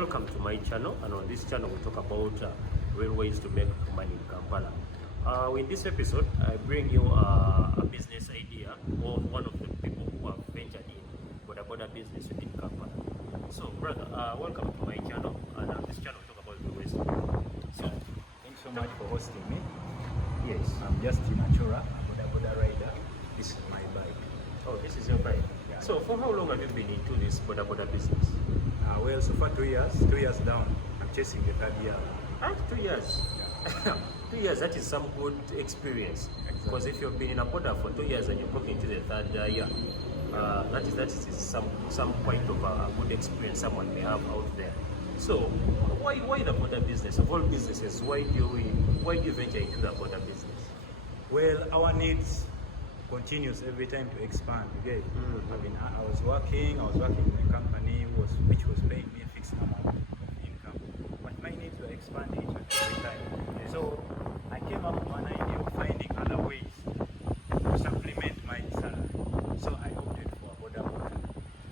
welcome to my channel, and on this channel we talk about real ways to make money in Kampala. In this episode, I bring you a business idea of one of the people who have ventured in Boda business within Kampala. So, brother, welcome to my channel, and on this channel we talk about real ways to make money. So, thanks so much for hosting me. yes, I'm Justin Achora, a Boda rider. This is my bike. oh, this is your bike. Yeah. So, for how long have you been into this Boda business? Well, so far 2 years. 2 years down. I'm chasing the third year. 2 years. Yeah. 2 years, that is some good experience. Exactly. Because if you've been in a Boda for 2 years and you're looking to the third year, that is some point of a good experience someone may have out there. So why the Boda business? Of all businesses, why do you venture into the Boda business? Well, our needs continues every time to expand. Okay. I was working in a company which was paying me a fixed amount of income, but my needs were expanding every time. So I came up with one idea of finding other ways to supplement my salary. So I opted for Boda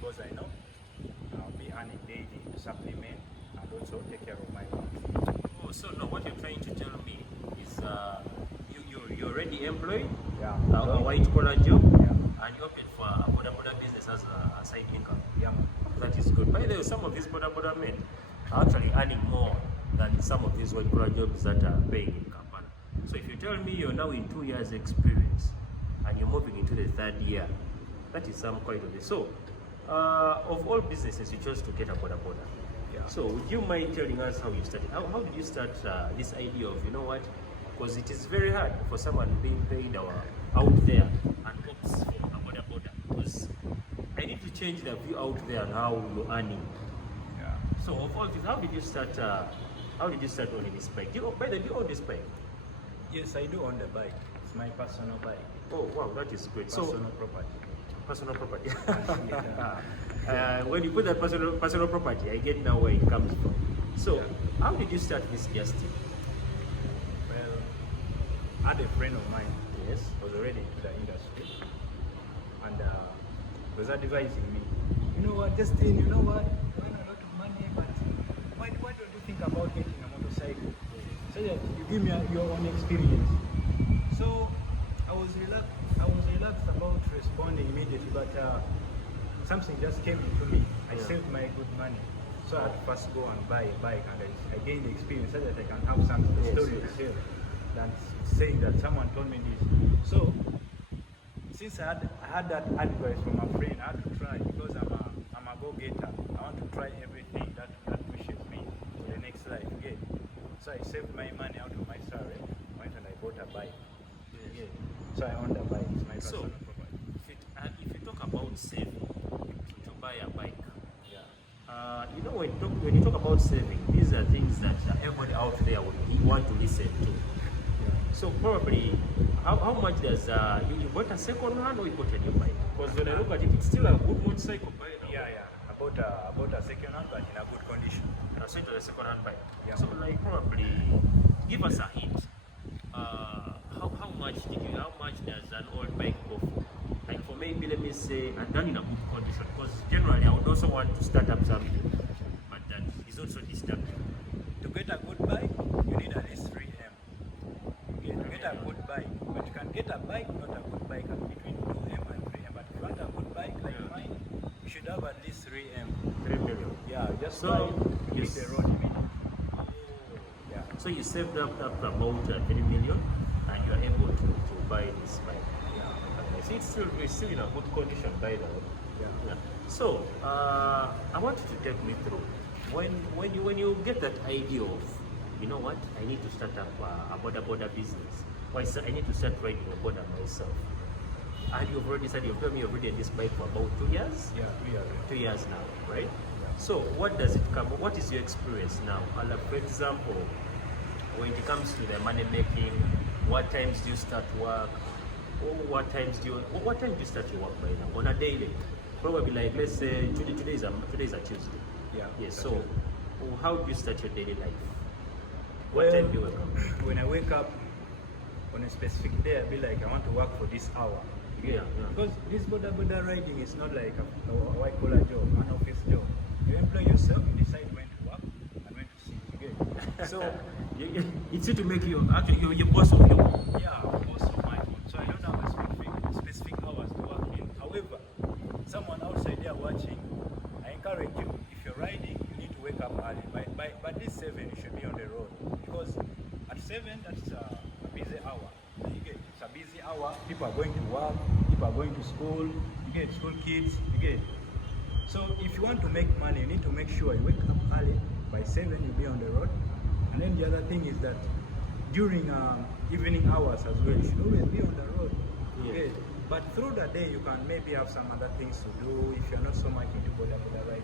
because I know I'll be earning daily to supplement and also take care of my needs. Oh, so now what you're trying to tell me is you're already employed, Yeah. a white collar job, Yeah. and you opted for a Boda business as a side income. Yeah. That is good. By the way, some of these Boda men are actually earning more than some of these white collar jobs that are paying in Kampala. So if you tell me you're now in 2 years experience and you're moving into the third year, that is some quite of it. So of all businesses, you chose to get a Boda. Yeah. So would you mind telling us how you started? How did you start this idea of, you know what? Because it is very hard for someone being paid out there and opts for a Boda. Because I need to change the view out there and how you're earning. Yeah. So of all this, how did you start owning this bike? Do you own this bike? Yes, I do own the bike. It's my personal bike. Oh wow, that is great. Personal property. Personal property. Yeah. When you put that personal property, I get now where it comes from. So how did you start this, Justin? Well, I had a friend of mine Yes. was already into the industry and was advising me, you know what, Justin, you know what, you earn a lot of money, but why don't you think about getting a motorcycle so that you give me your own experience? So I was relaxed about responding immediately, but something just came into me. I saved my good money, so I had to first go and buy a bike, and I gained the experience so that I can have some story to tell than saying that someone told me this. So since I had that advice from a friend, I had to try because I'm a go-getter. I want to try everything that pushes me to the next life. Yeah. So I saved my money out of my salary, went and I bought a bike. Yeah. So I own the bike. It's my personal property. If you talk about saving to buy a bike, Yeah. you know, when you talk about saving, these are things that everybody out there would want to listen to. So probably, how much does you bought a second hand or you bought a new bike? Because when I look at it, it's still a good motorcycle bike. Yeah. I bought a second hand, but in a good condition. And I said to the second hand bike. Yeah. So like probably give us a hint. How much does an old bike go for? Like for maybe let me say and done in a good condition. Because generally I would also want to start up something, but that is also disturbing. To get a good bike, you need at least 3M. Okay, to get a good bike, but you can get a bike, not a good bike, between 2M and 3M. But if you want a good bike like mine, you should have at least 3M. 3 million. Yeah, just So, buy it, you hit yes. the road immediately. Yeah. So you saved up about 3 million and you are able to buy this bike. Yeah. See, it's still in a good condition, by the way. Yeah. So I want you to take me through when you get that idea of, you know what, I need to start up a Boda business. Why I need to start riding a Boda myself. And you've already said you've told me you've ridden this bike for about 2 years. Yeah, 3 years. 2 years now, right? Yeah. So what does it come? What is your experience now? Like, for example, when it comes to the money making, what times do you start work? Or what time do you start your work by now? On a daily, probably like let's say today is a Tuesday. Yeah. Yes. So how do you start your daily life? What Well, time do you wake up? when I wake up on a specific day, I'll be like, I want to work for this hour. Yeah. Because this Boda riding is not like a white collar job, an office job. You employ yourself, you decide when to work, So It's to make you actually you're boss of your own. yeah, most of my own. So I don't have a specific hours to work in. However, someone outside there watching, I encourage you, if you're riding, you need to wake up early. By this 7, you should be on the road. Because at 7, that's a busy hour. You get, it's a busy hour. People are going to work, people are going to school, you get school kids, you get. So if you want to make money, you need to make sure you wake up early. By 7, you'll be on the road. And then the other thing is that during evening hours as well, you should always be on the road. Yeah. Okay. But through the day, you can maybe have some other things to do. If you're not so much into Boda riding,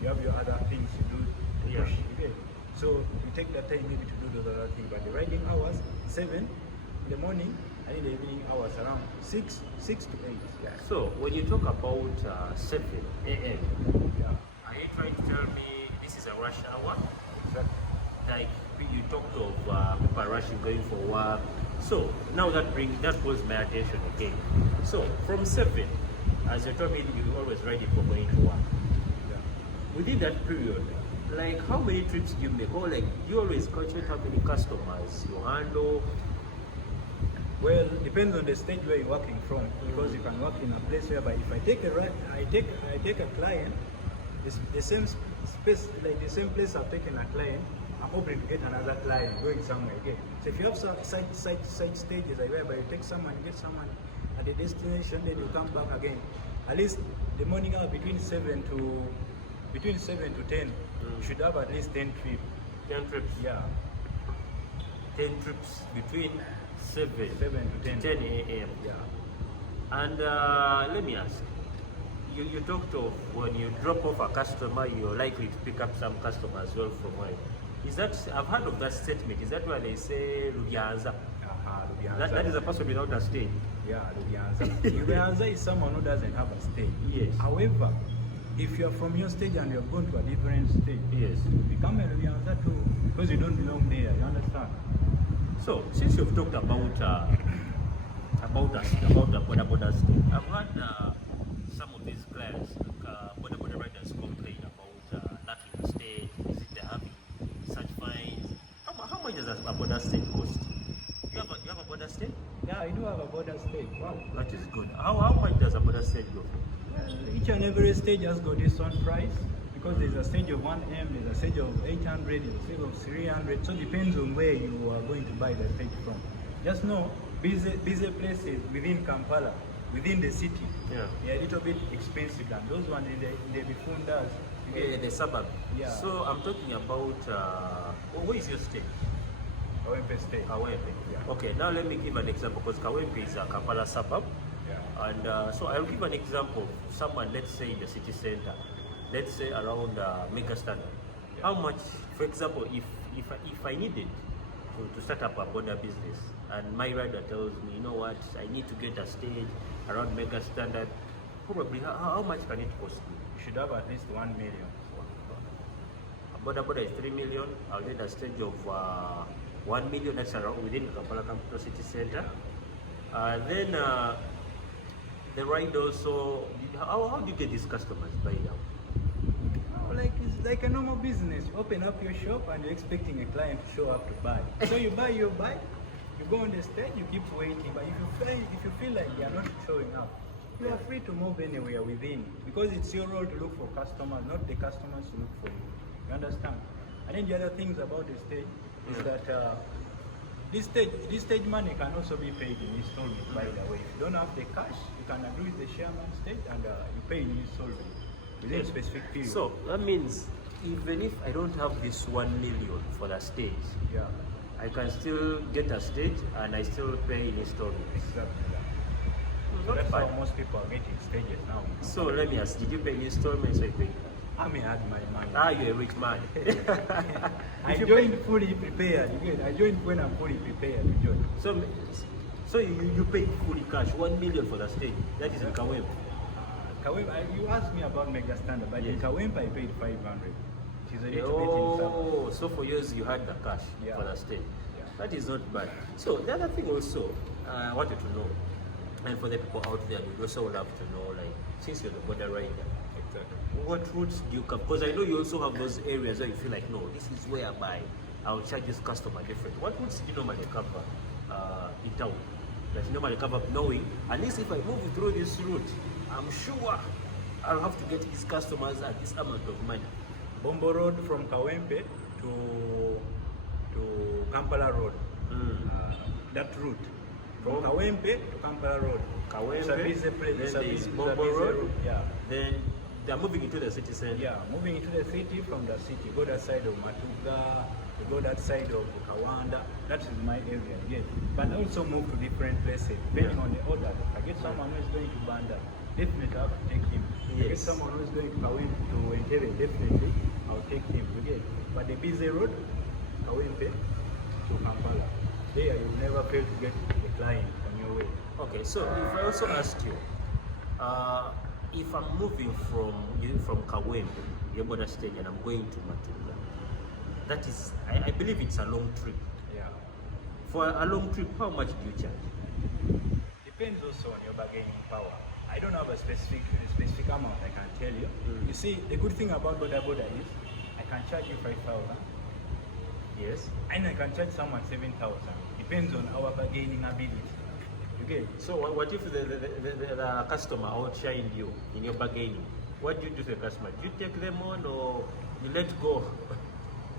you have your other things to do to Yeah. push. Okay. So you take that time maybe to do those other things. But the riding hours, 7 in the morning, and in the evening hours around 6 to 8. Yeah. So when you talk about 7 a.m., Yeah. are you trying to tell me this is a rush hour? Exactly. Like you talked of people rushing going for work. So now that pulls my attention again. So from 7, as you told me, you always ready for going to work. Yeah. Within that period, like how many trips do you make? Or like you always calculate how many customers you handle? Well, depends on the stage where you're working from, because you can work in a place whereby if I take a client, the same space, like the same place I've taken a client, I'm hoping to get another client going somewhere again. So if you have some side stages like whereby you take someone, get someone at the destination, then you come back again. At least the morning hour between 7 to 10, you should have at least 10 trips. 10 trips. Yeah. 10 trips between 7 to 10. a.m. Yeah. And let me ask, you talked of when you drop off a customer, you're likely to pick up some customer as well from where. Is that, I've heard of that statement, is that where they say Rubianza? Rubianza. That is a person without a stage. Yeah, Rubianza. Rubianza is someone who doesn't have a stage. Yes. However, if you're from your stage and you're going to a different stage, Yes. become a Rubianza too, because you don't belong there, you understand? So, since you've talked about the Boda stage, I've had some of these clients, Boda riders complain about lacking the stage, is it they're having such fines? How much does a Boda stage cost? You have a Boda stage? Yeah, I do have a border stage. Wow. That is good. How much does a Boda stage go? Well, each and every stage has got its own price, because there's a stage of 1M, there's a stage of 800, there's a stage of 300, so it depends on where you are going to buy the stage from. Just know, busy places within Kampala, within the city, Yeah. they're a little bit expensive than those ones in the Bifundas. The suburb. Yeah. So I'm talking about, where is your stage? Kawempe stage. Kawempe. Yeah. Okay, now let me give an example, because Kawempe is a Kampala suburb. Yeah. And so I'll give an example of someone, let's say in the city center, let's say around Mega Standard. Yeah. How much, for example, if I needed to start up a Boda business, and my rider tells me, you know what, I need to get a stage around Mega Standard, probably how much can it cost me? You should have at least 1 million. A Boda is 3 million. I'll need a stage of 1 million, that's around within Kampala Capital City Center. Then the ride also, how do you get these customers by now? Like it's like a normal business. You open up your shop and you're expecting a client to show up to buy. So you buy your bike, you go on the stage, you keep waiting. But if you feel like they are not showing up, you are free to move anywhere within, because it's your role to look for customers, not the customers to look for you. You understand? And then the other things about the stage is that this stage money can also be paid in installments. By the way, if you don't have the cash, you can agree with the chairman stage and you pay in installments within a specific period. So that means even if I don't have this 1 million for the stage, yeah, I can still get a stage and I still pay in installments. exactly. Not That's bad. how most people are getting stages now. So let me ask, did you pay in installments or you paid? I may add my money. You're a rich man. I joined fully prepared. I joined when I'm fully prepared to join. So you paid fully cash, 1 million for the stage. That is in Kawempe. Kawempe, you asked me about Mega Standard, but in Yes. Kawempe I paid 500. Which is a little bit in So for years you had the cash Yeah. for the stage. Yeah. That is not bad. So the other thing also I wanted to know, and for the people out there, we also would love to know, like, since you're the Boda rider, Exactly. what routes do you come? Because I know you also have those areas where you feel like, no, this is where I buy. I'll charge this customer different. What routes do you normally cover in town? That you normally cover knowing, at least if I move through this route, I'm sure I'll have to get these customers at this amount of money. Bombo Road from Kawempe to Kampala Road. That route. From Kawempe to Kampala Road. Kawempe, then there is Bombo Road. Yeah. Then they're moving into the city center. Yeah, moving into the city from the city. Go that side of Matuga, you go that side of Kawanda. That is my area, yes. But also move to different places, depending on the order. If I get someone who is going to Banda, definitely I have to take him. If I get someone who is going to Kawempe, to Entebbe, definitely I'll take him. Okay? But the busy road, Kawempe to Kampala, there you never fail to get a client on your way. Okay, so if I also ask you, if I'm moving from Kawempe, Boda stage, and I'm going to Matuga, that is, I believe it's a long trip. Yeah. For a long trip, how much do you charge? Depends also on your bargaining power. I don't have a specific amount I can tell you. You see, the good thing about Boda is, I can charge you 5,000. Yes. And I can charge someone 7,000. Depends on our bargaining ability. Okay. So what if the customer outshined you in your bargaining? What do you do to the customer? Do you take them on or you let go?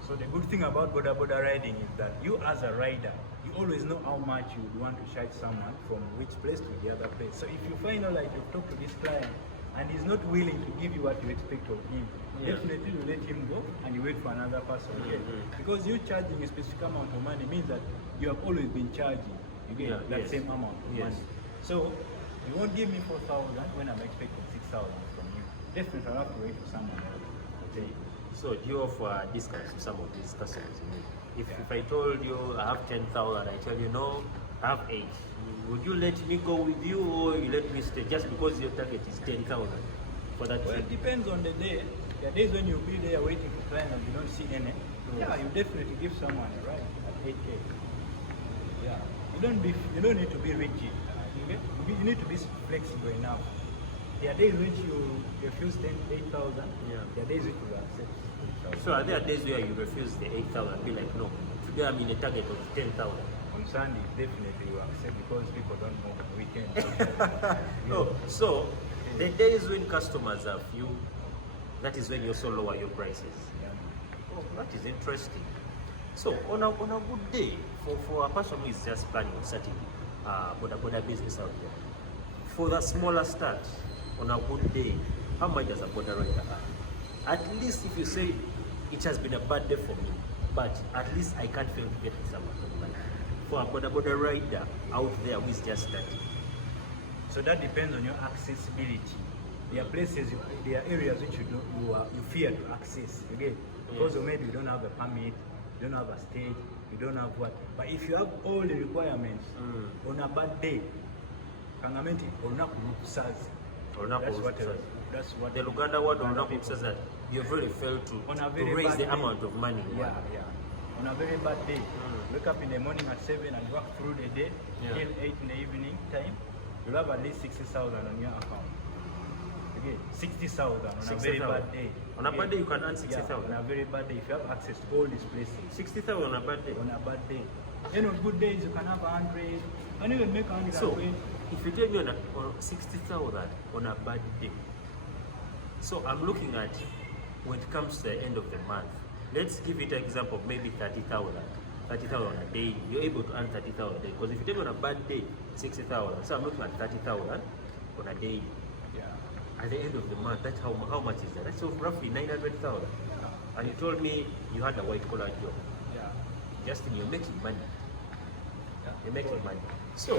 So the good thing about Boda riding is that you as a rider, you always know how much you would want to charge someone from which place to the other place. So if you find out like you've talked to this client and he's not willing to give you what you expect of him, definitely you let him go and you wait for another person. Okay? Because you charging a specific amount of money means that you have always been charging. You get that same amount of money. So you won't give me 4,000 when I'm expecting 6,000 from you. Definitely I'll have to wait for someone else. Okay. So do you offer discounts to some of these customers? If I told you I have 10,000, I tell you no, I have 8. Would you let me go with you or you let me stay just because your target is 10,000 for that Well, trip? it depends on the day. There are days when you'll be there waiting for clients and you don't see any. Yeah, you definitely give someone a ride at 8K. Yeah. You don't need to be rigid. You need to be flexible enough. There are days which you refuse 8,000. There are days which you accept 8,000. So are there days where you refuse the 8,000 and be like, no, today I'm in a target of 10,000? On Sunday, definitely you accept because people don't move on weekends. Oh, so the days when customers are few, that is when you also lower your prices. Oh, that is interesting. So on a good day, for a person who is just planning on starting Boda business out there, for the smaller start, on a good day, how much does a Boda rider earn? At least if you say it has been a bad day for me, but at least I can't fail to get this amount of money. For a Boda rider out there who is just starting. So that depends on your accessibility. There are places, there are areas which you fear to access. Okay? Because maybe you don't have a permit, you don't have a state, you don't have what. But if you have all the requirements, on a bad day, kangamenti onakusazi. That's what the Luganda word on says that you really failed to raise the amount of money. Yeah. On a very bad day, wake up in the morning at 7 and work through the day till 8 in the evening time, you'll have at least 60,000 on your account. Okay, 60,000 on a very bad day. On a bad day you can earn 60,000. On a very bad day, if you have access to all these places. 60,000 on a bad day. On a bad day. Then on good days you can have 100, and even make 100. So if you tell me on 60,000 on a bad day, so I'm looking at when it comes to the end of the month. Let's give it an example of maybe 30,000. 30,000 a day. You're able to earn 30,000 a day. Because if you tell me on a bad day, 60,000. So I'm looking at 30,000 on a day. Yeah. At the end of the month, that's how much is that? That's roughly 900,000. And you told me you had a white collar job. Yeah. Justin, you're making money. Yeah. You're making money. So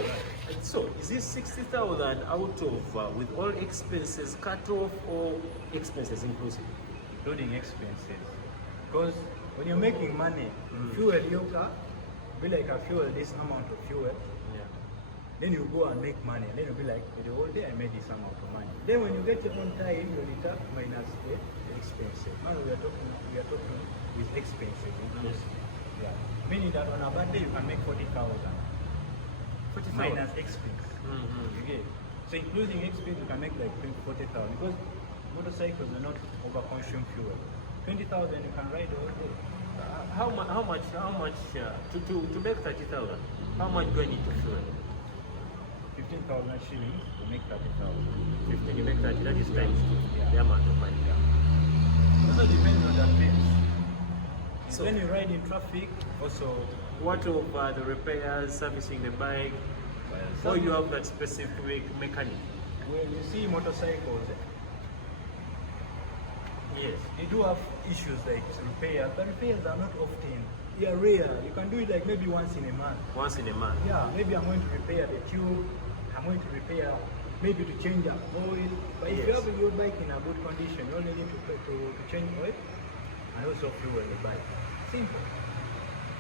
is this 60,000 out of with all expenses cut off or expenses inclusive? Including expenses. Because when you're making money, fuel your car, be like I fuel this amount of fuel. Yeah. Then you go and make money, and then you'll be like, the whole day I made this amount of money. Then when you get your own time, you return minus the expenses. Now we are talking with expenses inclusive. Yeah. Meaning that on a bad day you can make 40,000. Minus expense. Okay. So including expense you can make like 40,000 because motorcycles are not over consume fuel. 20,000 you can ride all day. how much to make 30,000? How much do I need to fuel? 15,000 shillings to make 30,000. 15, you make 30. That is times Yeah. the amount of money. Also depends on the trips. So- When you ride in traffic, also What of the repairs, servicing the bike? Or you have that specific mechanic? when you see motorcycles, Yes. they do have issues like repairs, but repairs are not often. They are rare. You can do it like maybe once in a month. Once in a month. Yeah, maybe I'm going to repair the tube. I'm going to repair, maybe to change up oil. But if you Yes. have your bike in a good condition, you only need to change oil and also fuel the bike. Simple.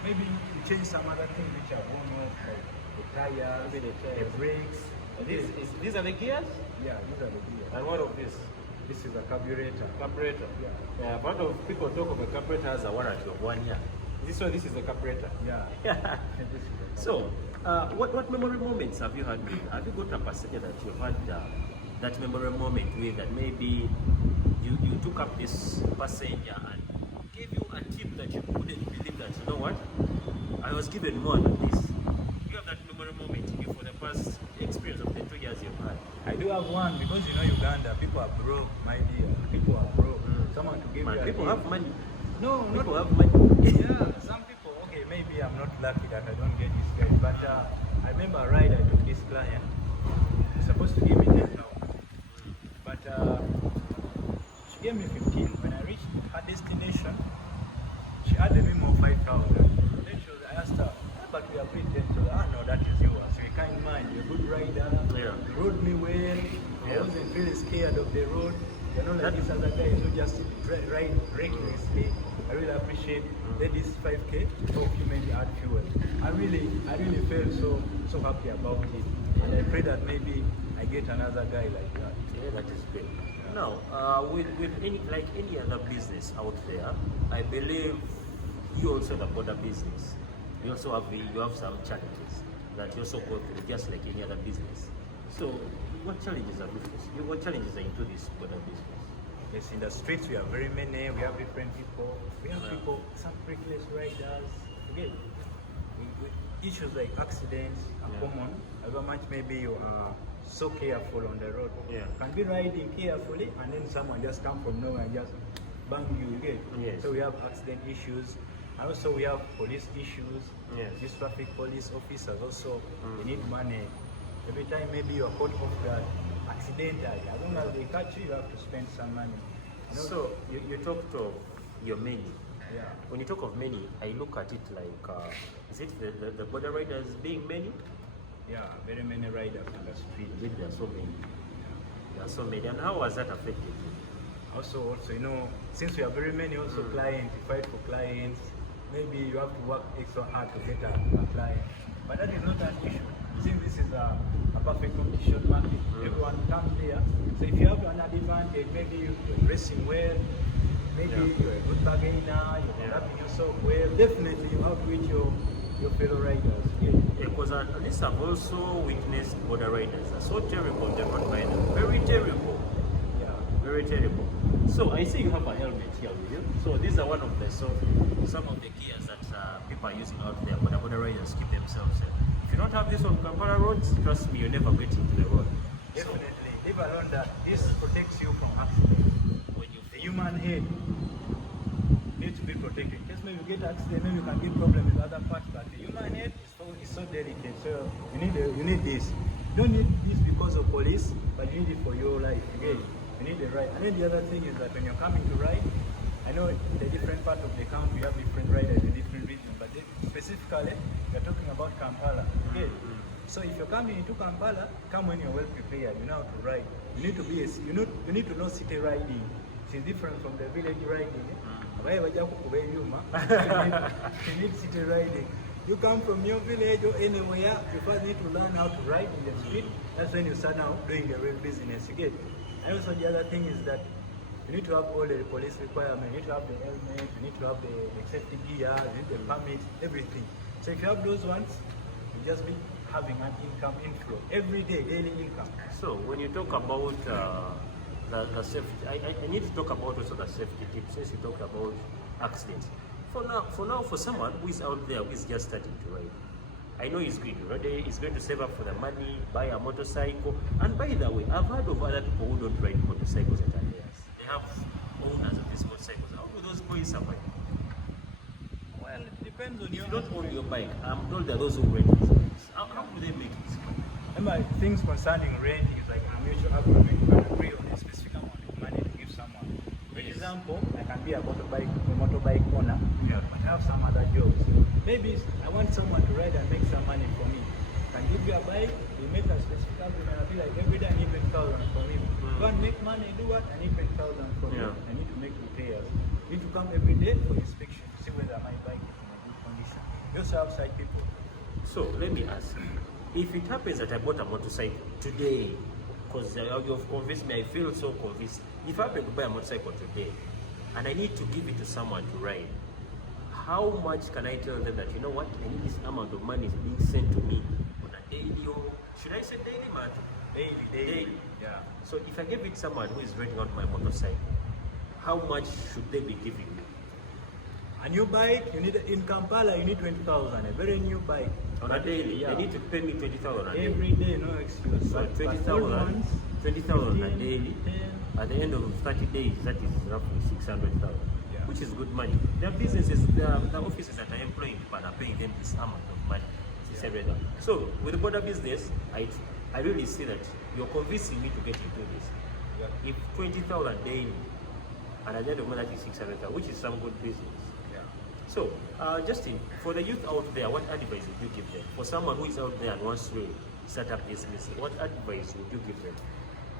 Maybe you change some other thing which are worn off, like the tires, Maybe the tires. brakes. These are the gears? Yeah, these are the gears. And what of this? This is a carburetor. Carburetor. Yeah. A lot of people talk of a carburetor as a warranty of 1 year. This is the carburetor. Yeah. This is the So, what memory moments have you had with? Have you got a passenger that you've had that memory moment with that maybe you took up this passenger and gave you a tip that you couldn't believe that, you know what? I was given more than this. You have that memory moment for the past experience of the 2 years you've had. I do have one because you know Uganda, people are broke, my dear. People are broke. Someone to give Man, you a people tip. have money. No, People not have money. yeah, some people, okay, maybe I'm not lucky that I don't get this guy, but I remember a ride I took this client. He's supposed to give me 10,000, but she gave me 15. When I reached her destination, she had a minimum of 5,000. Then I asked her, "Ah, but we agreed 10,000. Ah, no, that is yours. So you can't mind. You're a good rider. Yeah. You rode me well. I Yeah. wasn't feeling scared of the road. You know, like this other guy who just ride recklessly. I really appreciate that this 5K of human add fuel. I really felt so happy about it, and I pray that maybe I get another guy like that. Yeah, that is great. Now, with any other business out there, I believe you also have a border business. You also have some challenges that you also go through, just like any other business. So, what challenges are you facing? What challenges are into this border business? Yes, in the streets we are very many. We have different people. We have people, some reckless riders. Okay, issues like accidents are Yeah. common. However much maybe you are so careful on the road. Yeah. You can be riding carefully and then someone just come from nowhere and just bang you. You get? Yes. So we have accident issues. And also we have police issues. Yes. These traffic police officers also they need money. Every time maybe you are caught off guard, accidentally, as long as they catch you, you have to spend some money. You know? So, you talked of your menu. Yeah. When you talk of many, I look at it like, is it the border riders being many? Yeah, very many riders on the street. Indeed, there are so many. There are so many. And how has that affected you? Also, you know, since we are very many also clients, you fight for clients, maybe you have to work extra hard to get a client. But that is not an issue. Since this is a perfect competition market, everyone comes there. So if you have an advantage, maybe you're dressing well, maybe you're a good bargainer, you're conducting yourself well, definitely you have with your fellow riders. Yeah. Because at least I've also witnessed border riders. They're so terrible, they run by them. Very terrible. Yeah. Very terrible. So I see you have a helmet here with you. So these are one of the some of the gears that people are using out there, but the border riders keep themselves safe. If you don't have this on Kampala roads, trust me, you never get into the road. Definitely. Leave alone that this protects you from accidents. When you The human head needs to be protected. In case maybe you get accident, maybe you can get problem with other parts, but the human head is so delicate. So you need this. You don't need this because of police, but you need it for your life. Again, you need the right. And then the other thing is that when you're coming to ride, I know the different part of the country, we have different riders in different regions, but specifically, we're talking about Kampala. Okay? So if you're coming into Kampala, come when you're well prepared. You know how to ride. You need to be you need to know city riding. It's different from the village riding. You need city riding. You come from your village or anywhere, you first need to learn how to ride in the street. That's when you start now doing the real business. You get? And also the other thing is that you need to have all the police requirements. You need to have the helmet. You need to have the safety gear. You need the permit, everything. So if you have those ones, you just be having an income inflow every day, daily income. So when you talk about the safety, I need to talk about also the safety tips since you talked about accidents. For someone who is out there who is just starting to ride, I know he's going to save up for the money, buy a motorcycle. And by the way, I've heard of other people who don't ride motorcycles at theirs. They have owners of these motorcycles. How do those boys survive? Well, it depends on If your. you don't own your bike, I'm told there are those who rent these bikes. How do they make this money? Remember, things concerning renting is like a mutual agreement. You can agree on a specific amount of money to give someone. For example, I can be a motorbike owner, Yeah. but have some other jobs. Maybe I want someone to ride and make some money for me. I can give you a bike, we make a specific agreement. I'll be like, every day I need 20,000 for me. Go and make money, do what? I need 20,000 for me. Yeah. I need to make repairs. I need to come every day for inspection to see whether my bike is in a good condition. You also have side people. So let me ask you, if it happens that I bought a motorcycle today, because you've convinced me, I feel so convinced. If I happen to buy a motorcycle today and I need to give it to someone to ride, how much can I tell them that, you know what, I need this amount of money is being sent to me on a daily, or should I say daily, man? Daily. Yeah. So if I give it to someone who is renting out my motorcycle, how much should they be giving me? A new bike, you need in Kampala, you need 20,000. A very new bike. On a daily, Yeah. they need to pay me 20,000 a day. Every day, no excuse. So But 20,000 a 15, daily. 10. At the end of 30 days, that is roughly 600,000, Yeah. which is good money. There are businesses, the offices that are employing people are paying them this amount of money. 600,000. So with the border business, I really see that you're convincing me to get into this. Yeah. If 20,000 daily, and at the end of the month that is 600,000, which is some good business. Yeah. So, Justin, for the youth out there, what advice would you give them? For someone who is out there and wants to start up this business, what advice would you give them?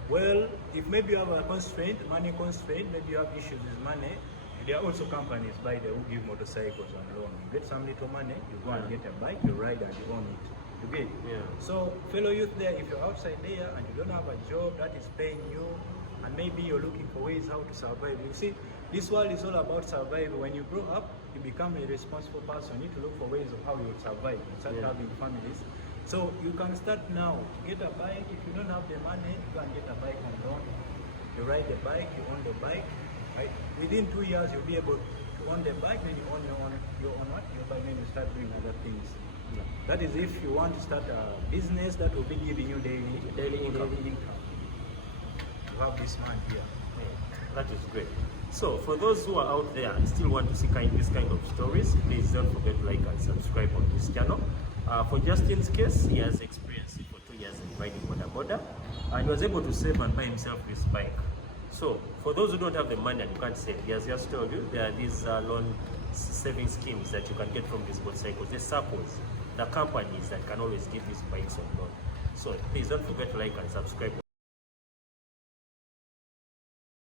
Well, if maybe you have a constraint, money constraint, maybe you have issues with money, there are also companies by there who give motorcycles on loan. You get some little money, you go and get a bike, you ride and you own it. You get it? Yeah. So, fellow youth there, if you're outside there and you don't have a job that is paying you, and maybe you're looking for ways how to survive. You see, this world is all about survival. When you grow up, you become a responsible person. You need to look for ways of how you survive. You start having families. So you can start now to get a bike. If you don't have the money, you can get a bike on loan. You ride the bike, you own the bike. Right? Within 2 years, you'll be able to own the bike. Then you own your own what? Your bike. Then you start doing other things. Yeah. That is if you want to start a business that will be giving you daily income. You have this man here. That is great. So, for those who are out there and still want to see this kind of stories, please don't forget to like and subscribe on this channel. For Justin's case, he has experienced it for 2 years in riding Boda, and he was able to save and buy himself this bike. So, for those who don't have the money and you can't save, he has just told you there are these loan saving schemes that you can get from these motorcycles, the circles, the companies that can always give these bikes on loan. So, please don't forget to like and subscribe.